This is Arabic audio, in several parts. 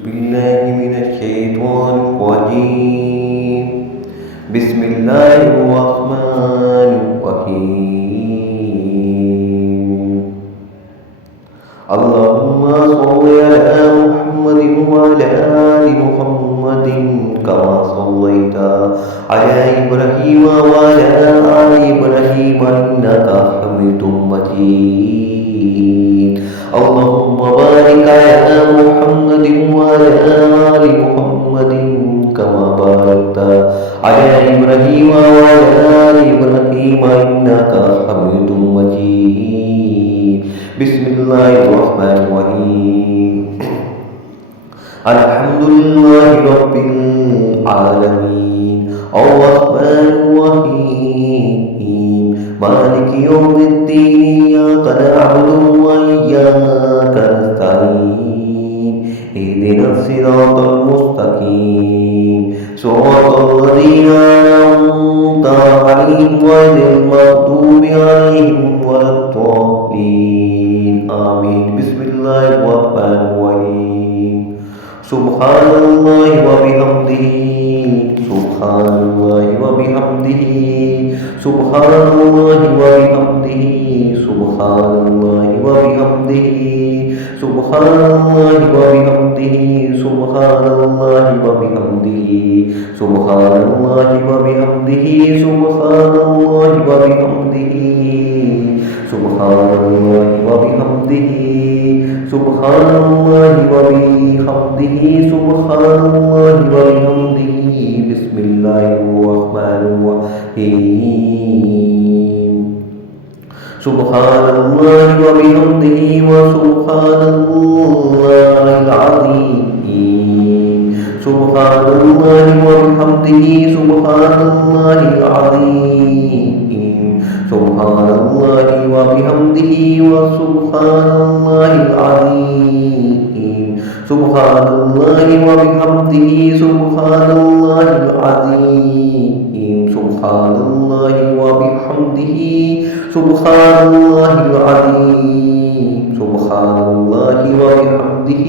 بالله من الشيطان الرجيم. بسم الله الرحمن الرحيم. اللهم صل على محمد وعلى آل محمد كما صليت على إبراهيم وعلى آل إبراهيم إنك حميد مجيد. اللهم بارك على محمد وعلى آل محمد كما باركت على إبراهيم وعلى آل إبراهيم إنك حميد مجيد. بسم الله الرحمن الرحيم. الحمد لله رب العالمين الرحمن الرحيم مالك يوم الدين إياك نعبد وإياك نستعين اهدنا الصراط المستقيم صراط الذين أنعمت عليهم غير المغضوب عليهم ولا الضالين آمين. بسم الله الرحمن الرحيم. سبحان الله وبحمده سبحان الله وبحمده سبحان الله وبحمده سبحان الله وبحمده سبحان الله وبحمده سبحان الله وبحمده سبحان الله وبحمده سبحان الله وبحمده سبحان الله وبحمده سبحان الله وبحمده سبحان الله وبحمده. بسم الله الرحمن الرحيم. سبحان الله وبحمده وسبحان الله العظيم. سبحان الله وبحمده سبحان الله العظيم. سبحان الله وبحمده وسبحان الله العظيم. سبحان الله وبحمده سبحان الله العظيم. سبحان الله وبحمده سبحان الله العظيم. سبحان الله وبحمده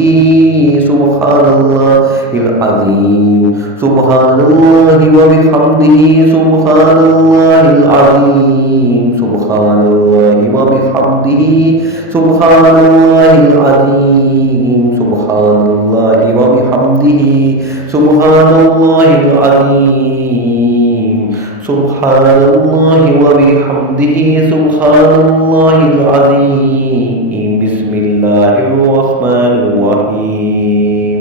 سبحان الله العظيم. سبحان الله وبحمده سبحان الله العظيم. سبحان الله وبحمده سبحان الله العظيم. سبحان الله وبحمده سبحان الله العظيم. سبحان الله وبحمده سبحان الله العظيم. بسم الله الرحمن الرحيم.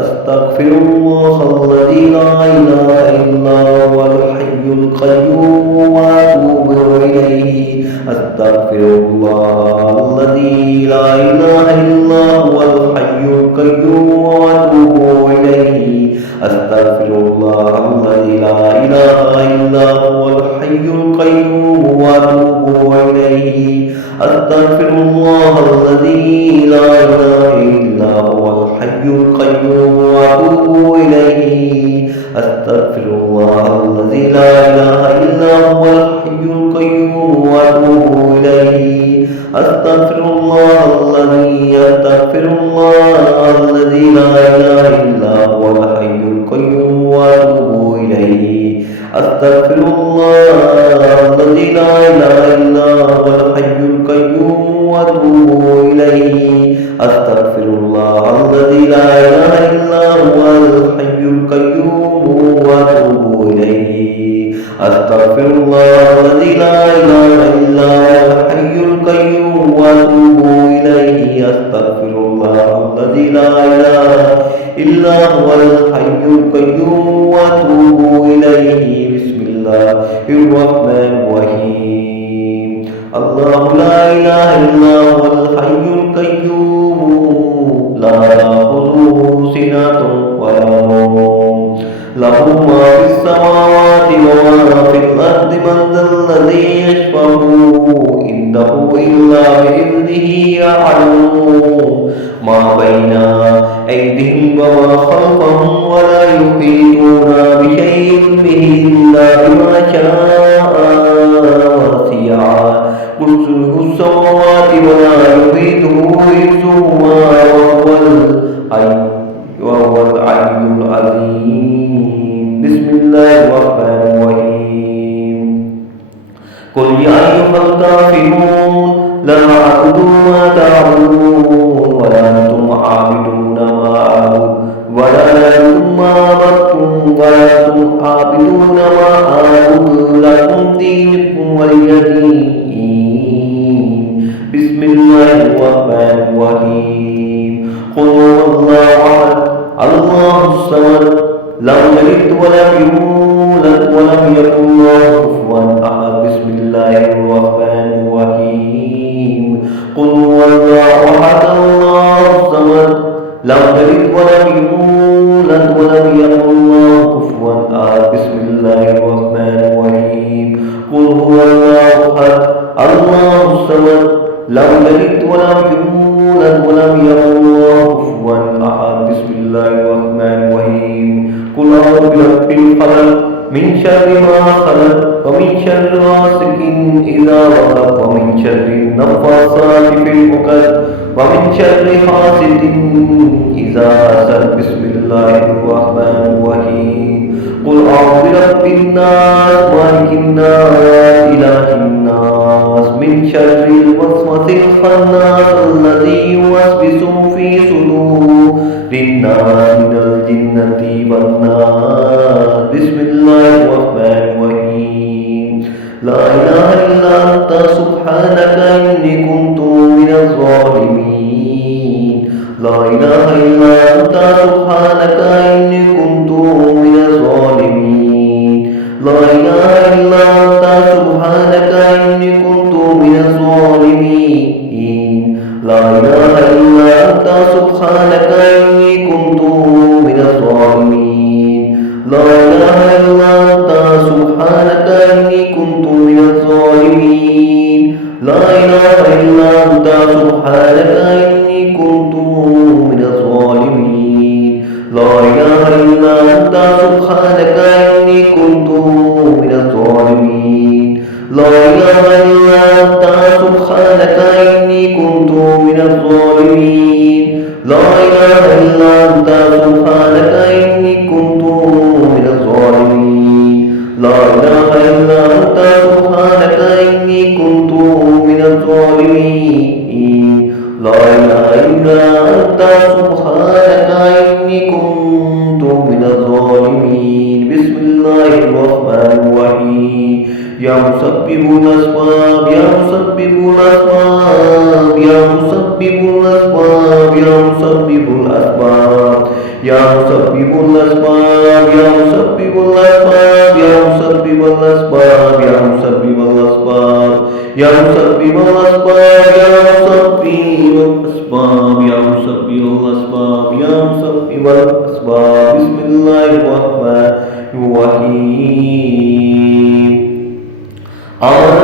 أستغفر الله الذي لا إله إلا هو الحي القيوم وأتوب إليه. أستغفر الله الذي لا إله إلا هو الحي القيوم وأتوب إليه. أستغفر الله الذي لا إله إلا هو الحي القيوم وأتوب إليه. أستغفر الله الذي لا إله إلا هو الحي القيوم وأتوب إليه. أستغفر الله الذي لا إله إلا هو الحي القيوم وأتوب إليه. أستغفر الله الذي لا إله إلا هو الحي القيوم وأتوب إليه. أستغفر الله الذي لا إله إلا هو الحي القيوم وأتوب إليه. أستغفر الله الذي لا إله إلا هو الحي القيوم وأتوب إليه. أستغفر الله الذي لا إله إلا هو الحي القيوم وأتوب إليه. أستغفر الله الذي لا إله إلا هو الحي القيوم وأتوب إليه. بسم الله الرحمن الرحيم. الله لا إله إلا هو الحي القيوم لا تأخذه سنة ولا نوم له ما في السماوات وما في الأرض. من ذا الذي يشفع عنده إلا بإذنه. يعلم ما بين أيديهم وما خلفهم ولا يحيطون بشيء به إلا بما شاء. وسع كرسيه السماوات ولا يحيطه حفظهما وهو العلي وهو العلي العظيم. بسم الله الرحمن الرحيم. قل يا أيها الكافرون لا أعبد ما تعبدون ولا أنتم عابدون ما أعبد ولا أنتم عبدتم ولا أنتم عابدون ما أعبد لكم دينكم ولي دين. بسم الله الرحمن الرحيم. قل هو الله أحد الله الصمد لم يلد ولم يولد ولم يكن له كفوا أحد. بسم الله الرحمن الرحيم. قل هو الله أحد الله الصمد لم يلد ولم يولد ولم يكن له كفوا أحد. بسم الله الرحمن الرحيم. قل هو الله أحد الله الصمد لم يلد ولم يولد ولم يكن له كفوا أحد. بسم الله الرحمن الرحيم. قل أعوذ برب الفلق من شر ما خلق ومن شر غاسق إذا وقب ومن شر النفاثات في العقد ومن شر حاسد إذا حسد. بسم الله الرحمن الرحيم. قل أعوذ برب الناس مالك الناس إله الناس من شر الوسوسة الخناس الذي يوسوس في صدور الناس من الجنة والناس. بسم الله الرحمن الرحيم. لا إله إلا أنت سبحانك إني كنت من الظالمين. لا إله إلا أنت سبحانك إني كنت من الظالمين. لا إله إلا أنت سبحانك إني كنت من الظالمين. لا إله إلا أنت سبحانك إني كنت من الظالمين. لا إله إلا أنت سبحانك إني كنت من الظالمين. لا إله إلا أنت سبحانك إني كنت من الظالمين. لا إله إلا أنت سبحانك إني كنت من الظالمين. لا إله إلا أنت سبحانك إني كنت من الظالمين. لا إله إلا أنت سبحانك إني كنت من الظالمين. لا إله إلا أنت سبحانك إني كنت من الظالمين. لا إله إلا أنت سبحانك إني كنت من الظالمين. بسم الله الرحمن الرحيم. يا مسبب الأسباب يا مسبب الأسباب يا مسبب الأسباب يا مسبب الأسباب يا مسبب الأسباب يا مسبب الأسباب يا مسبب الأسباب يا مسبب الأسباب يا مسبب الأسباب يا مسبب الأسباب يا مسبب الأسباب يا مسبب الأسباب. بسم الله الرحمن الرحيم. آمن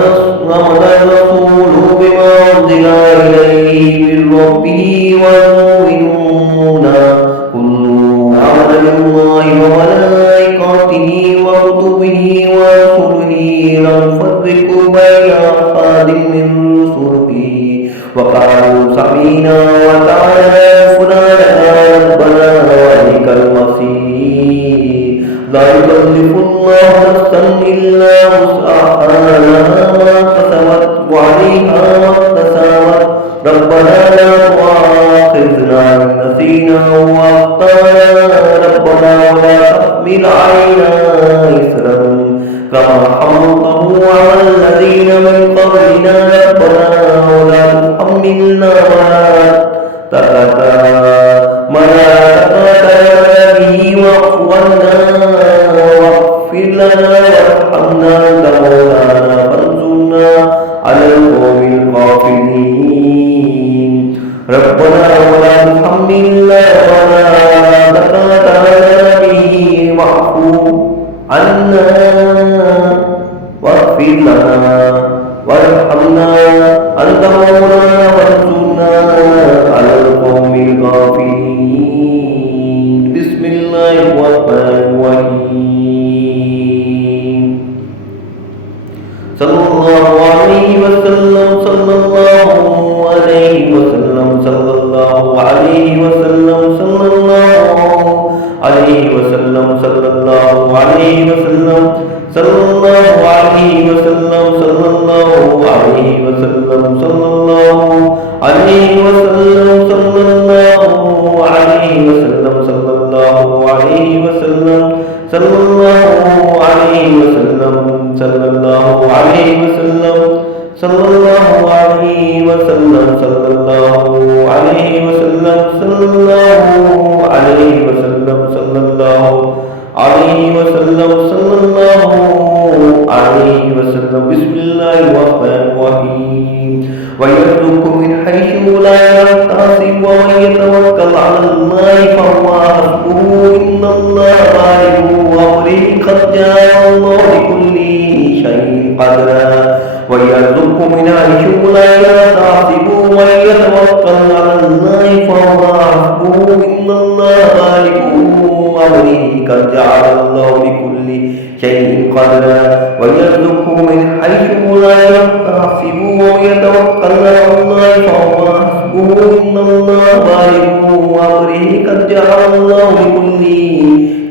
الرسول بما أنزل إليه من ربه والمؤمنون كل آمن بالله وملائكته وكتبه ورسله لا نفرق بين أحد من رسله وقالوا سمعنا وأطعنا غفرانك ربنا وإليك المصير. لا يكلف الله نفسا إلا وسعها لها ما كسبت وعليها ما اكتسبت. ربنا لا تؤاخذنا إن نسينا وأخطأنا ربنا ولا تحمل علينا إصرا كما حملته على الذين من قبلنا ربنا ولا تحملنا ما لا طاقة به واعف عنا واغفر لنا وارحمنا أنت مولانا فانصرنا على القوم الكافرين. ربنا ولا تحملنا ما لا طاقة لنا به واعف عنا واغفر لنا وارحمنا أنت مولانا فانصرنا على القوم الكافرين. بسم الله الرحمن الرحيم. صلى الله عليه وسلم صلى الله عليه وسلم صلى الله عليه وسلم صلى الله عليه وسلم صلى الله عليه وسلم صلى الله عليه وسلم صلى الله عليه وسلم صلى الله عليه وسلم صلى الله عليه وسلم صلى الله عليه وسلم صلى الله عليه وسلم صلى الله عليه وسلم صلى الله عليه وسلم صلى الله عليه وسلم صلى الله عليه وسلم صلى الله عليه وسلم صلى الله عليه وسلم بسم الله الرحمن الرحيم ويرزقكم من حيث لا يحتسب ومن يتوكل على الله فهو حسبه إن الله بالغ أمره قد جعل الله لكل شيء قدرا ويرزقكم من حيث لا يحتسب ومن يتوكل على الله فهو حسبه إن الله بالغ أمره قد جعل الله لكل شيء قدرا ويرزقه من حيث لا يحتسب ويتوكل على الله فهو حسبه إن الله بالغ أمره قد جعل الله لكل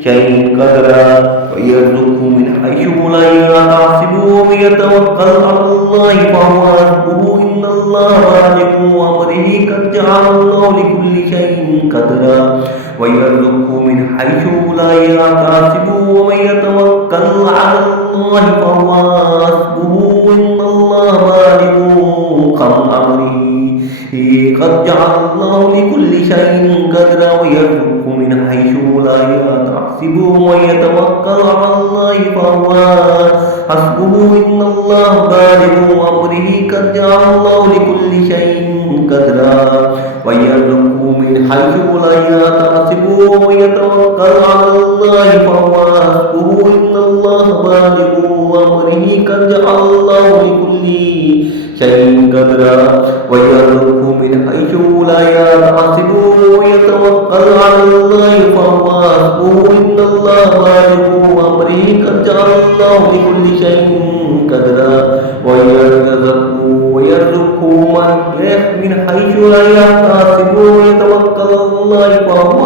شيء قدرا ويرزقه من حيث لا يحتسب ويتوكل على الله فهو حسبه إن الله بالغ أمره قد جعل الله لكل شيء قدرا ويرزقه من حيث لا يحتسب ومن يتوكل على الله فهو حسبه إن الله بالغ أمره قد جعل الله لكل شيء قدرا ويرزقه من حيث لا يحتسب ومن يتوكل على الله فهو حسبه إن الله بالغ أمره قد جعل الله لكل شيء قدرا ويرزقه من حيث لا يحتسب ومن يتوكل على الله فهو حسبه إن الله بالغ أمره قد جعل الله لكل شيء قدرا ويرزقه من حيث لا يحتسب ويتوكل على الله فهو حسبه إن الله بالغ أمره قد جعل الله لكل شيء قدرا ويرزقه من حيث لا يحتسب ويتوكل على الله فهو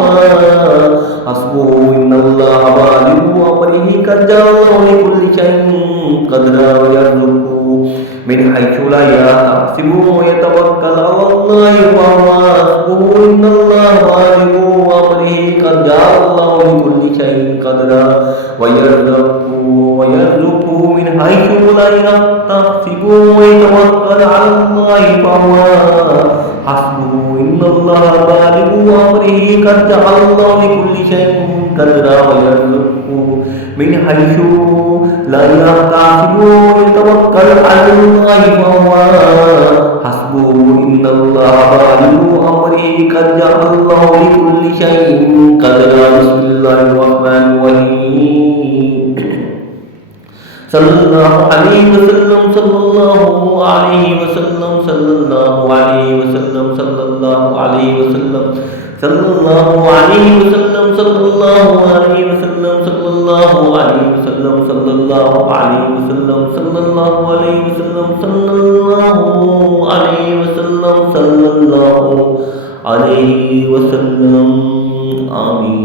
حسبه إن الله بالغ أمره قد جعل الله لكل شيء قدرا ويرزقه من حيث لا يحتسب ويتوكل على الله فهو حسبه إن الله بالغ أمره قد جعل الله لكل شيء قدرا ويرزقه من حيث لا يحتسب ويتوكل على الله فهو حسبه إن الله بالغ أمره قد جعل الله لكل شيء قدرا ويرزقه من حيث لا يحتسب ويتوكل على الله فهو حسبه إن الله بالغ أمره قد جعل الله لكل شيء قدرا بسم الله الرحمن الرحيم صلى الله عليه وسلم صلى الله عليه وسلم صلى الله عليه وسلم صلى الله عليه وسلم صلى الله عليه وسلم صلى الله عليه وسلم صلى الله عليه وسلم صلى الله عليه وسلم صلى الله عليه وسلم صلى الله عليه وسلم صلى الله عليه وسلم آمين.